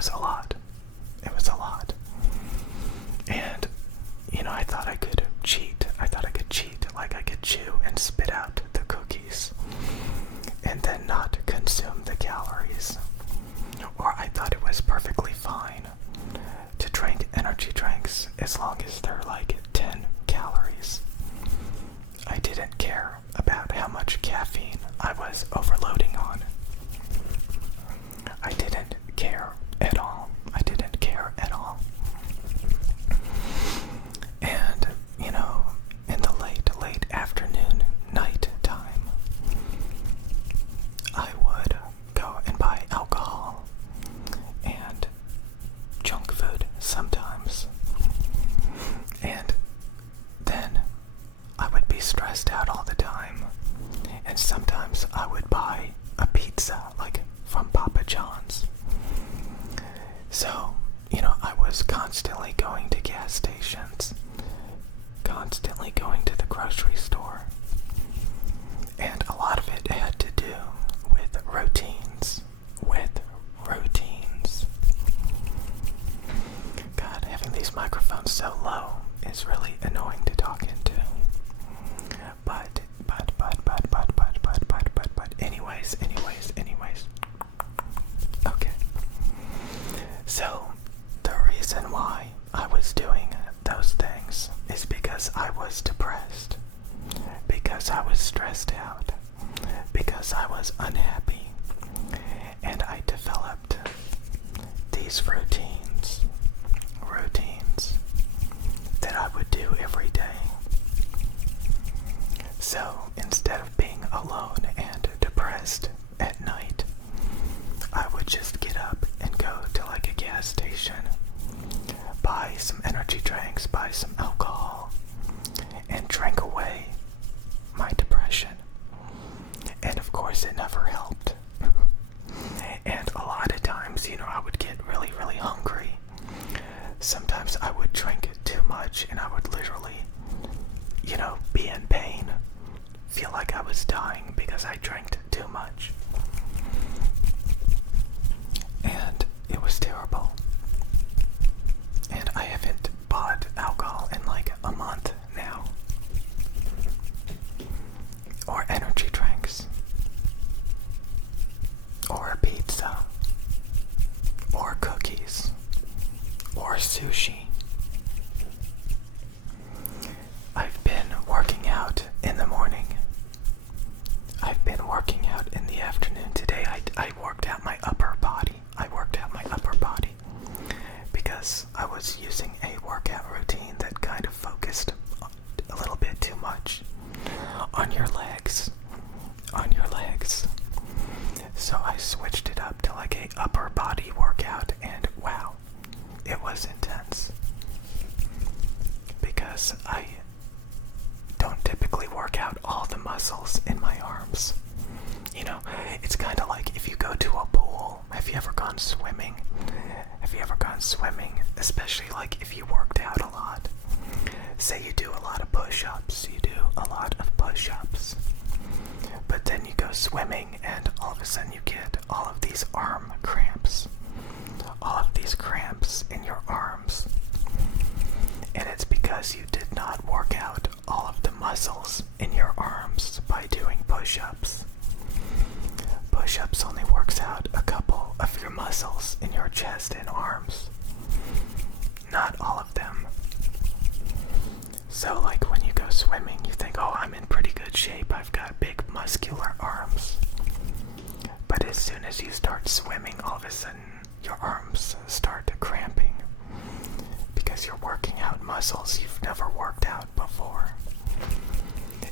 was a lot. It was a lot. And, I thought I could cheat. Like I could chew and spit out the cookies and then not consume the calories. Or I thought it was perfectly fine to drink energy drinks as long as they're like 10 calories. I didn't care about how much caffeine I was overloading on. I didn't care at all. And, in the late afternoon, night time, I would go and buy alcohol and junk food sometimes. And then I would be stressed out all the time. And sometimes I would buy a pizza, like from Papa John's. So, I was constantly going to gas stations, constantly going to the grocery store. And a lot of it had to do with routines. God, having these microphones so low is really annoying to talk into. But anyways. Okay. So, the reason why I was doing those things is because I was depressed, because I was stressed out, because I was unhappy, and I developed these routines that I would do every day. So instead of being alone and depressed at night, I would just get up and go to like a gas station, buy some energy drinks, buy some alcohol, and drink away my depression. And of course it never helped. And a lot of times, I would get really, really hungry. Sometimes I would drink too much and I would literally, be in pain. Feel like I was dying because I drank too much. And it was terrible. And I haven't bought alcohol in like a month now. Or energy drinks. Or pizza. Or cookies. Or sushi. I've been working out in the morning. I've been working out in the afternoon. Today I worked out my upper body. Because I was using a workout routine that kind of focused a little bit too much on your legs. So I switched it up to like a upper body workout, and wow, it was intense. Because I don't typically work out all the muscles in my arms. It's kind of like if you go to a pool. Have you ever gone swimming? Especially like if you worked out a lot. Say you do a lot of push-ups. But then you go swimming and all of a sudden you get all of these arm cramps. All of these cramps in your arms. And it's because you did not work out all of the muscles in your arms by doing push-ups. Push-ups only works out a couple of your muscles in your chest and arms. Not all of them. So like when you go swimming, you think, oh, I'm in pretty good shape. I've got big muscular arms. But as soon as you start swimming, all of a sudden your arms start cramping. Because you're working out muscles you've never worked out before.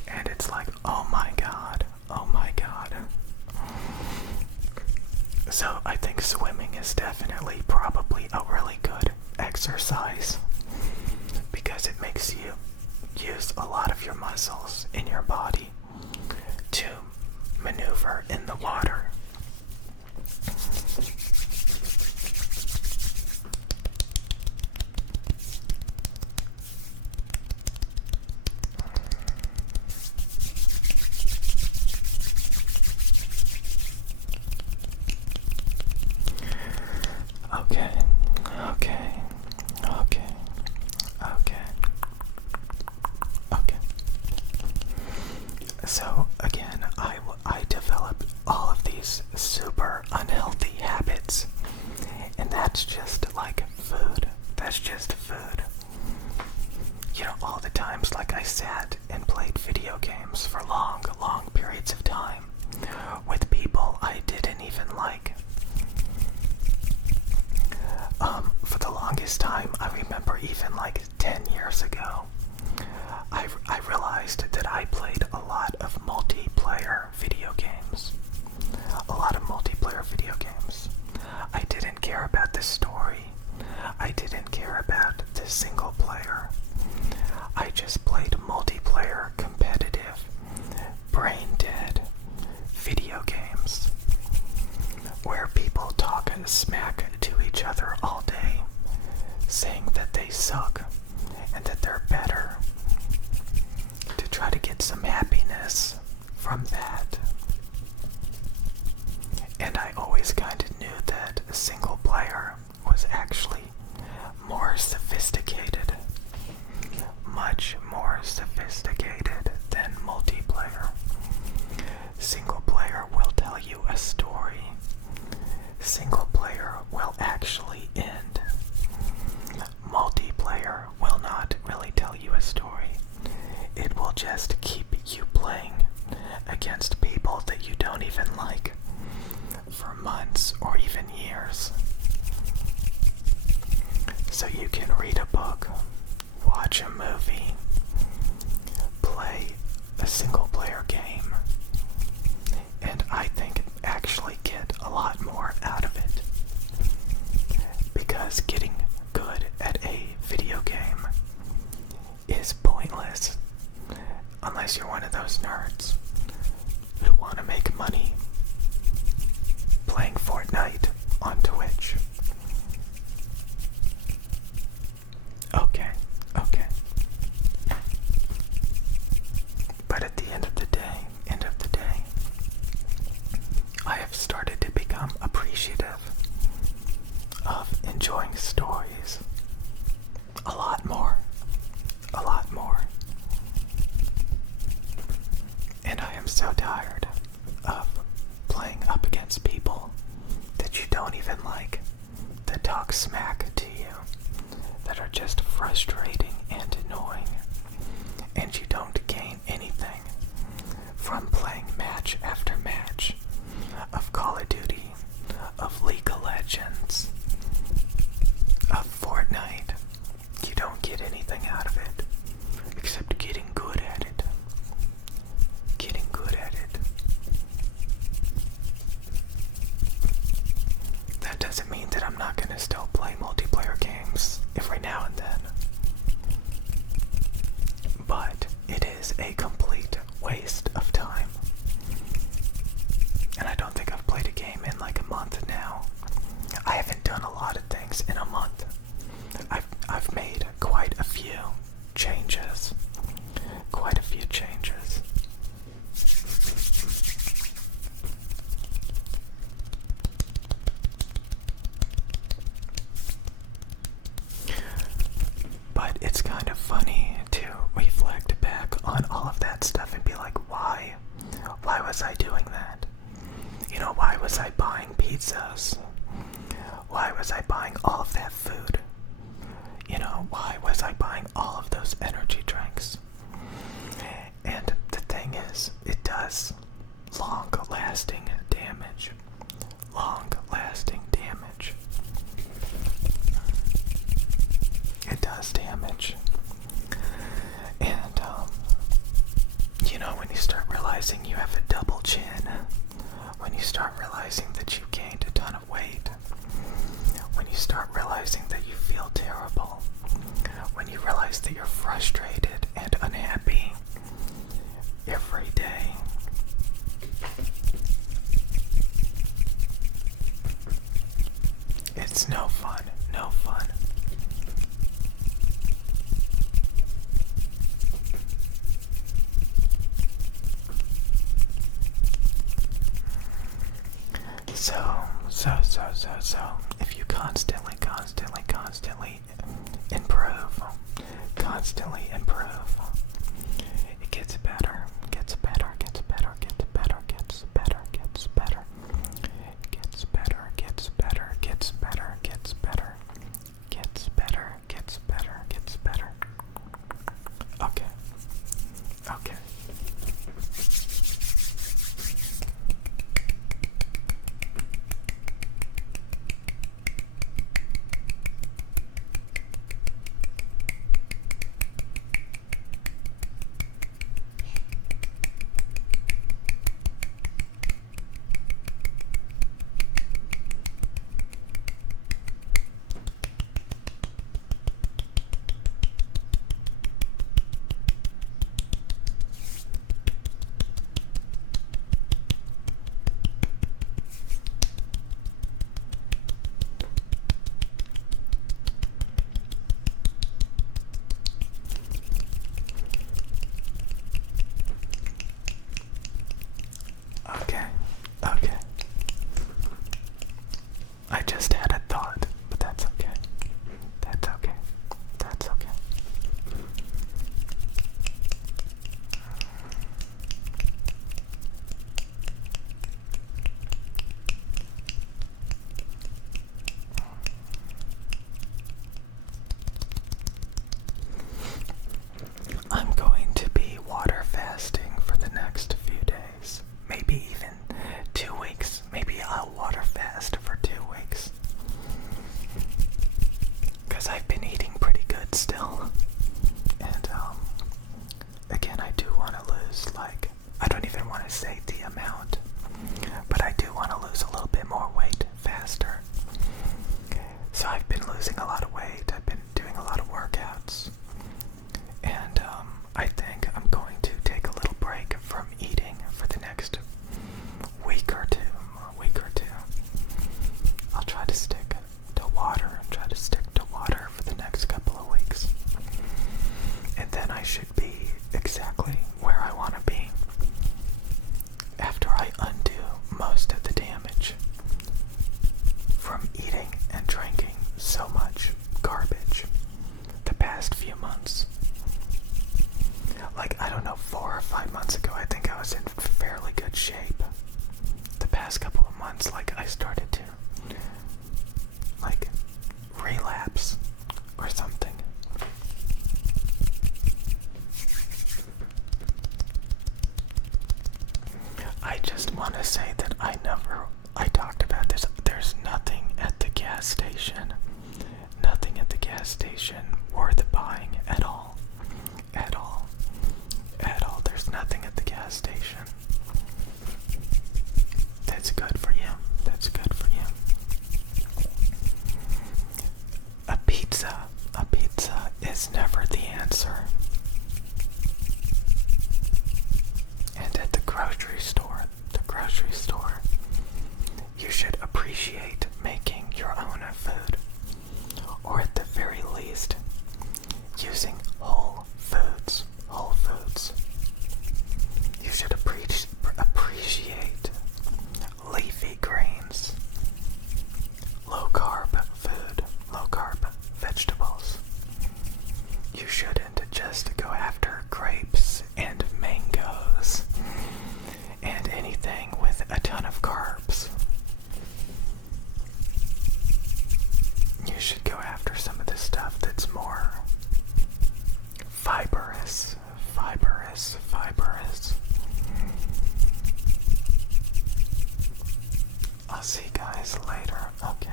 And it's like, oh my god. So I think swimming is definitely probably a really good exercise. Because it makes you use a lot of your muscles in your body to maneuver in the water. Okay, okay, okay, okay, okay. So again, I developed all of these super unhealthy habits, and that's just like food. That's just food. You know, all the times like I sat and played video games for long, long periods of time with people I didn't even like. For the longest time, I remember even like 10 years ago, I realized that I played a lot of multiplayer video games. A lot of multiplayer video games. I didn't care about the story. I didn't care about the single player. I just played multiplayer, competitive, brain-dead video games where people talk and smack to each other all day, saying that they suck and that they're better, to try to get some happiness from that. And I always kind of knew that a single player was actually more sophisticated, much more sophisticated than multiplayer. Single player will tell you a story. Single player will actually end. Multiplayer will not really tell you a story. It will just keep you playing against people that you don't even like for months or even years. So you can read a book, watch a movie, play a single player game, and I think actually get a lot more out of it. Because getting good at a video game is pointless unless you're one of those nerds who want to make money playing Fortnite on Twitch. Okay. But at the end of the day, I have started to become appreciative of enjoying stories a lot more. And I am so tired of playing up against people that you don't even like, that talk smack to you, that are just frustrating and annoying, and you don't gain anything from playing match after match of Call of Duty, of League of Legends, of Fortnite. You don't get anything out of it except getting good at it. That doesn't mean that I'm not going to still play multiplayer games every now and then. But it is a complete waste of time. And I don't think I've played a game in like a month now. I haven't done a lot of things in a month. I've made quite a few changes. But it's kind of funny to reflect back on all of that stuff and be like, why? Why was I doing that? You know, why was I buying pizzas? Why was I buying all of that food? You know, why was I buying all of those energy drinks? And the thing is, it does long-lasting damage. It does damage. And, you know, when you start realizing you have a double chin, when you start realizing that you gained a ton of weight, when you start realizing that you feel terrible, when you realize that you're frustrated and unhappy every day, it's no fun. So, if you constantly constantly improve. It gets better, gets better, gets better, gets better, gets better, gets better, gets better, gets better, gets better, gets better, gets better, gets better, gets better. Okay. Okay. Okay, okay. I just had a thought, but that's okay. That's okay. That's okay. I'm going to be water fasting for the next few days. Maybe even 2 weeks. Maybe I'll water fast for 2 weeks. Because I've been eating pretty good still. And, again, I do want to lose, like, I don't even want to say the amount, but I do want to lose a little bit more weight faster. So I've been losing a lot of weight. I've been doing a lot of workouts. And, I think I'm going to take a little break from eating for the next week or two. I'll try to stick to water, for the next couple of weeks. And then I should be exactly where I want to be after I undo most of the damage from eating and drinking so much garbage the past few months. Like, I don't know, 4 or 5 months ago, I think I was in fairly good shape. The past couple of months, like, I started to, like, relapse or something. I just want to say that I talked about this, there's nothing at the gas station worth buying at all. There's nothing at the gas station that's good for you. A pizza is never the answer. And at the grocery store, you should appreciate making your own food. Or at the very least, using whole foods. You should appreciate leafy greens, low carb food, low carb vegetables. You shouldn't just go after grapes and mangoes and anything with a ton of carbs. You should go after some of the stuff that's more fibrous. I'll see you guys later. Okay.